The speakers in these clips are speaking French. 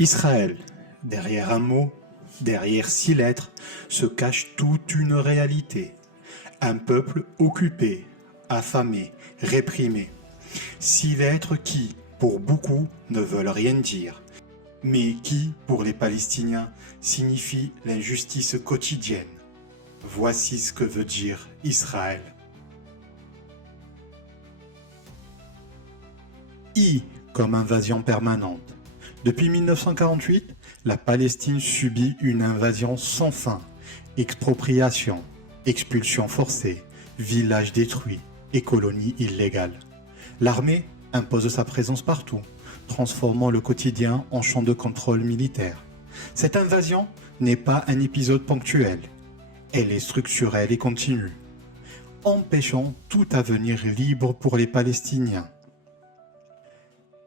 Israël, derrière un mot, derrière 6 lettres, se cache toute une réalité. Un peuple occupé, affamé, réprimé. 6 lettres qui, pour beaucoup, ne veulent rien dire, mais qui, pour les Palestiniens, signifient l'injustice quotidienne. Voici ce que veut dire Israël. I comme invasion permanente. Depuis 1948, la Palestine subit une invasion sans fin. Expropriation, expulsion forcée, villages détruits et colonies illégales. L'armée impose sa présence partout, transformant le quotidien en champ de contrôle militaire. Cette invasion n'est pas un épisode ponctuel. Elle est structurelle et continue, empêchant tout avenir libre pour les Palestiniens.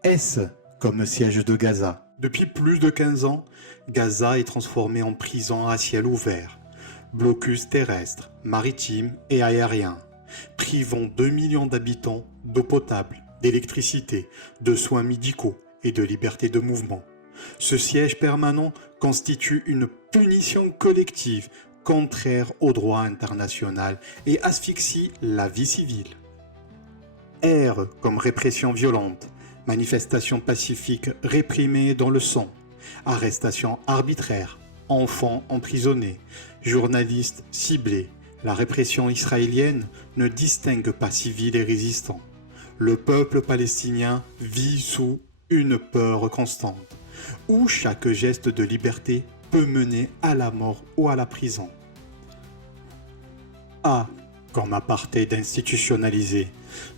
S comme siège de Gaza. Depuis plus de 15 ans, Gaza est transformée en prison à ciel ouvert, blocus terrestre, maritime et aérien, privant 2 millions d'habitants d'eau potable, d'électricité, de soins médicaux et de liberté de mouvement. Ce siège permanent constitue une punition collective contraire au droit international et asphyxie la vie civile. R comme répression violente. Manifestations pacifiques réprimées dans le sang, arrestations arbitraires, enfants emprisonnés, journalistes ciblés. La répression israélienne ne distingue pas civils et résistants. Le peuple palestinien vit sous une peur constante, où chaque geste de liberté peut mener à la mort ou à la prison. A comme apartheid institutionnalisé.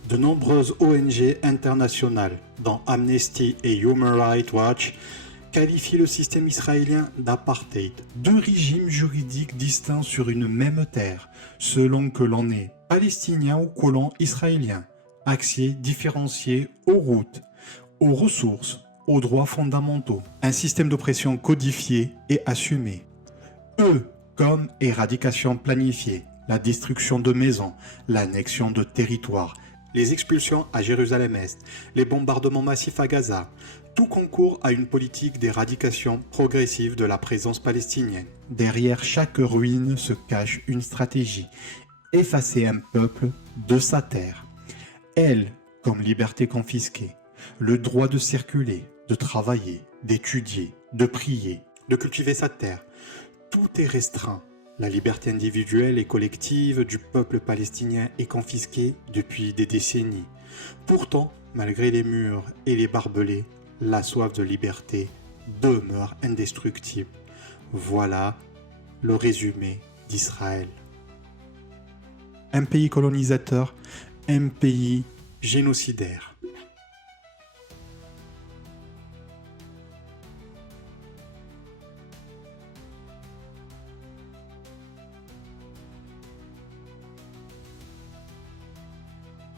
De nombreuses ONG internationales, dont Amnesty et Human Rights Watch, qualifient le système israélien d'apartheid, deux régimes juridiques distincts sur une même terre, selon que l'on est palestinien ou colon israélien, accès différencié aux routes, aux ressources, aux droits fondamentaux, un système d'oppression codifié et assumé. E comme éradication planifiée, la destruction de maisons, l'annexion de territoires, les expulsions à Jérusalem-Est, les bombardements massifs à Gaza, tout concourt à une politique d'éradication progressive de la présence palestinienne. Derrière chaque ruine se cache une stratégie, effacer un peuple de sa terre. Elle, comme liberté confisquée, le droit de circuler, de travailler, d'étudier, de prier, de cultiver sa terre, tout est restreint. La liberté individuelle et collective du peuple palestinien est confisquée depuis des décennies. Pourtant, malgré les murs et les barbelés, la soif de liberté demeure indestructible. Voilà le résumé d'Israël. Un pays colonisateur, un pays génocidaire.